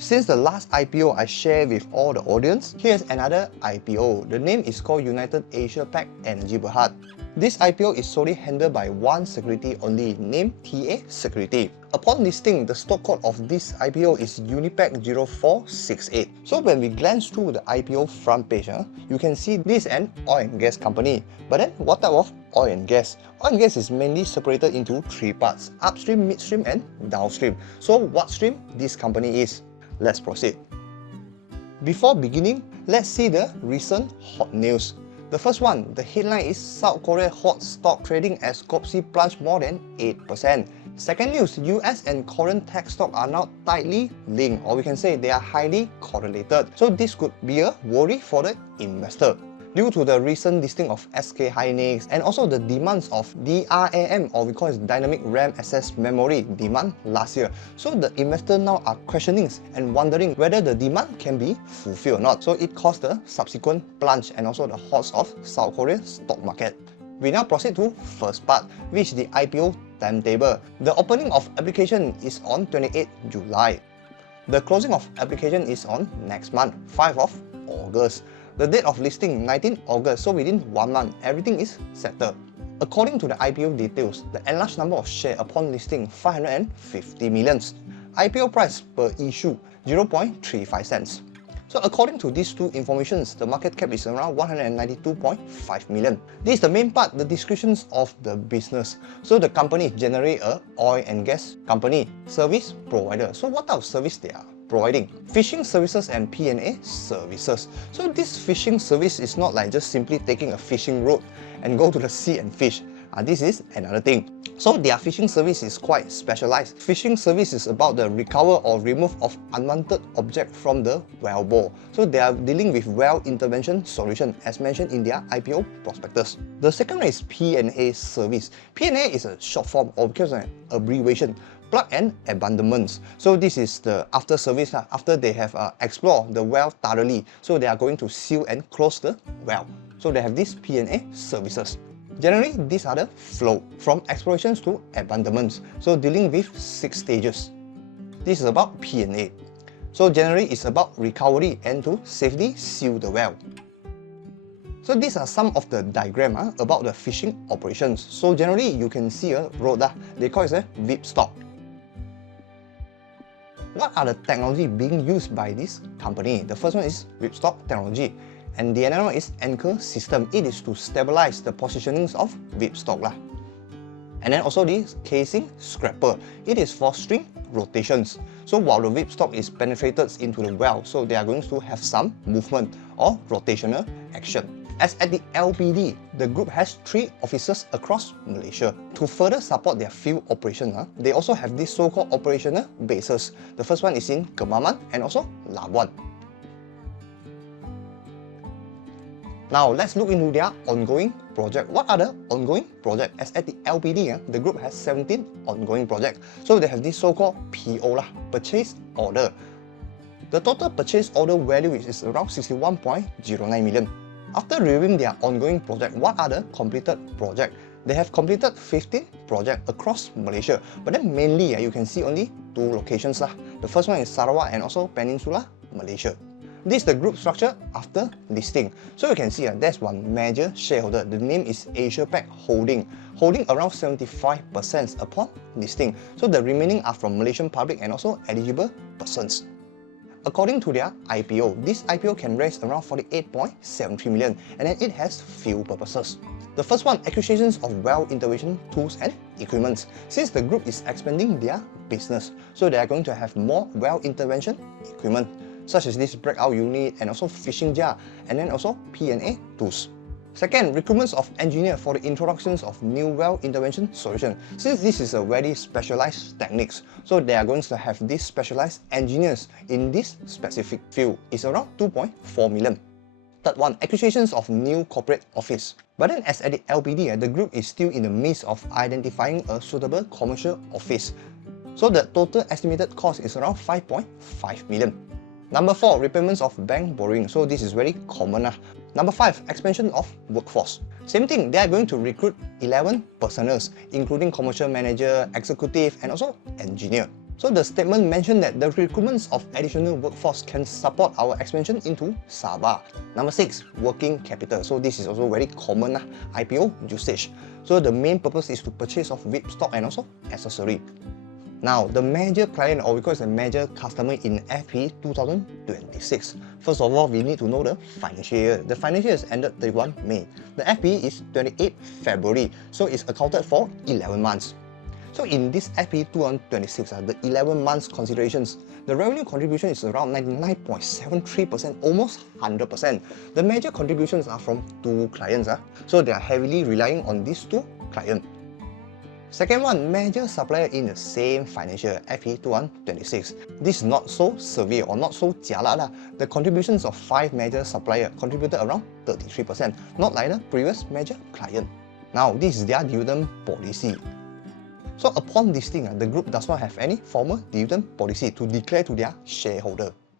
Since the last IPO I shared with all the audience, here's another IPO. The name is called United ASIAPAC Energy BERHAD. This IPO is solely handled by one security only, named TA Security. Upon listing, the stock code of this IPO is unipac 0468. So when we glance through the IPO front page, you can see this is an oil and gas company. But then what type of oil and gas? Oil and gas is mainly separated into three parts: upstream, midstream and downstream. So what stream this company is? Let's proceed. Before beginning, let's see the recent hot news. The first one, the headline is South Korea hot stock trading as KOPSI plunged more than 8%. Second news, US and Korean tech stock are now tightly linked, or we can say they are highly correlated. So this could be a worry for the investor. Due to the recent listing of SK Hynix and also the demands of DRAM, or we call it Dynamic RAM Access Memory demand last year. So the investors now are questioning and wondering whether the demand can be fulfilled or not. So it caused the subsequent plunge and also the halts of South Korean stock market. We now proceed to first part, which is the IPO timetable. The opening of application is on 28 July. The closing of application is on next month, 5 of August. The date of listing 19 August, so within 1 month, everything is settled. According to the IPO details, the enlarged number of shares upon listing 550 million. IPO price per issue 0.35 cents. So according to these two informations, the market cap is around 192.5 million. This is the main part, the descriptions of the business. So the company generally a oil and gas company, service provider. So what type of service they are providing? Fishing services and P&A services. So this fishing service is not like just simply taking a fishing rod and go to the sea and fish. This is another thing. So their fishing service is quite specialized. Fishing service is about the recover or remove of unwanted object from the wellbore. So they are dealing with well intervention solution as mentioned in their IPO prospectus. The second one is P&A service. P&A is a short form or because of an abbreviation, plug and abandonments. So this is the after service after they have explored the well thoroughly. So they are going to seal and close the well. So they have these P&A services. Generally, these are the flow from explorations to abandonments. So dealing with 6 stages. This is about P&A. So generally, it's about recovery and to safely seal the well. So these are some of the diagram about the fishing operations. So generally, you can see a road. They call it a whipstock. What are the technology being used by this company? The first one is whipstock technology. And the other one is anchor system. It is to stabilize the positionings of whipstock. And then also the casing scraper. It is for string rotations. So while the whipstock is penetrated into the well, so they are going to have some movement or rotational action. As at the LPD, the group has 3 offices across Malaysia. To further support their field operation, they also have these so-called operational bases. The first one is in Kemaman and also Labuan. Now let's look into their ongoing project. What are the ongoing projects? As at the LPD, the group has 17 ongoing projects. So they have this so-called PO, purchase order. The total purchase order value is around 61.09 million. After reviewing their ongoing project, what are the completed projects? They have completed 15 projects across Malaysia. But then mainly, you can see only 2 locations. The first one is Sarawak and also Peninsula, Malaysia. This is the group structure after listing. So you can see there's one major shareholder. The name is ASIAPAC holding around 75% upon listing. So the remaining are from Malaysian public and also eligible persons. According to their IPO, this IPO can raise around 48.73 million and then it has few purposes. The first one, acquisitions of well intervention tools and equipment. Since the group is expanding their business, so they are going to have more well intervention equipment, such as this breakout unit and also fishing jar and then also P&A tools. Second, recruitments of engineers for the introductions of new well intervention solution. Since this is a very specialized techniques, so they are going to have these specialized engineers in this specific field. It's around 2.4 million. Third one, acquisitions of new corporate office. But then as at the LPD, the group is still in the midst of identifying a suitable commercial office. So the total estimated cost is around 5.5 million. Number 4, repayments of bank borrowing. So this is very common. Number 5, expansion of workforce. Same thing, they are going to recruit 11 personnel, including commercial manager, executive, and also engineer. So the statement mentioned that the recruitment of additional workforce can support our expansion into Sabah. Number 6, working capital. So this is also very common IPO usage. So the main purpose is to purchase of VIP stock and also accessory. Now, the major client, or we call it a major customer in FP 2026. First of all, we need to know the financial year. The financial year is ended 31 May. The FP is 28 February, so it's accounted for 11 months. So in this FP 2026, the 11 months considerations, the revenue contribution is around 99.73%, almost 100%. The major contributions are from 2 clients, so they are heavily relying on these 2 clients. Second one, major supplier in the same financial FP 2026. This is not so severe or not so jialat. The contributions of 5 major suppliers contributed around 33%, not like the previous major client. Now, this is their dividend policy. So upon listing, the group does not have any formal dividend policy to declare to their shareholder.